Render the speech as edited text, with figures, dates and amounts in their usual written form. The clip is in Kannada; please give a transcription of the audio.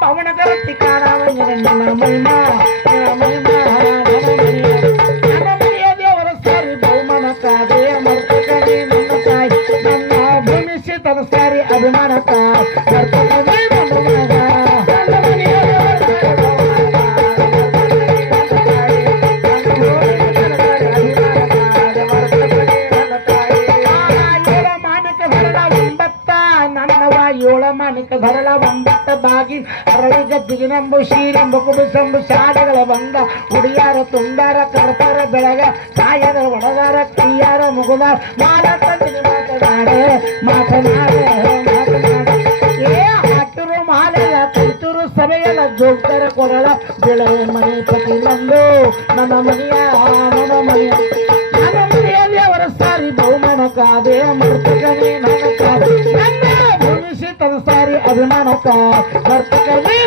ಪವನ ಗರತಿ ಕಾಣಾವ ಮಹಿಮಾ ದೇವರ ಸಾರಿ ಬಹುಮಾನ ಕಾದೆ ಮರ್ತಕನೇ ನನ್ನ ತಾಯಿ ನನ್ನ ಭೂಮಿಸಿ ತನ ಸಾರಿ ಅಭಿಮಾನ ಮರ್ತಕನೇ ನನ್ನ ಮಗ ಮಾಣಿಕ ಧರಳ ಒಂಬತ್ತ ಬಾಗಿ ಅರಳಿ ಗದ್ದಿಗೆ ನಂಬು ಶೀರಂಬು ಕುಬಿಸಂಬು ಶಾಲೆಗಳ ಬಂದ ಹುಡಿಯಾರ ತುಂಡಾರ ಕರ್ತಾರ ಬೆಳಗ ಸಾಯರ ಒಡಗಾರ ಕೈಯಾರ ಮುಗುದಾರ ಮಾತಾಡ ಏ ಹಟ್ಟರು ಮಾಲೆಯ ಕುಳಿತರು ಸಭೆಯಲ್ಲ ಜೋಗ್ತರ ಕೊರಳ ಬೆಳೆ ಮನೆ ಪತಿ ನಂದು ನನ್ನ ಮನೆಯ ಅವರ ಸಾರಿ ಬಹುಮಾನ ಕಾದೆ ಮರ್ತಕನೇ ನನ್ನ ಕಾದೆ ನನ್ನ ಭೂಮಿಸಿ ತನ ಸಾರಿ ಅಭಿಮಾನಕ ಮರ್ತಕನೇ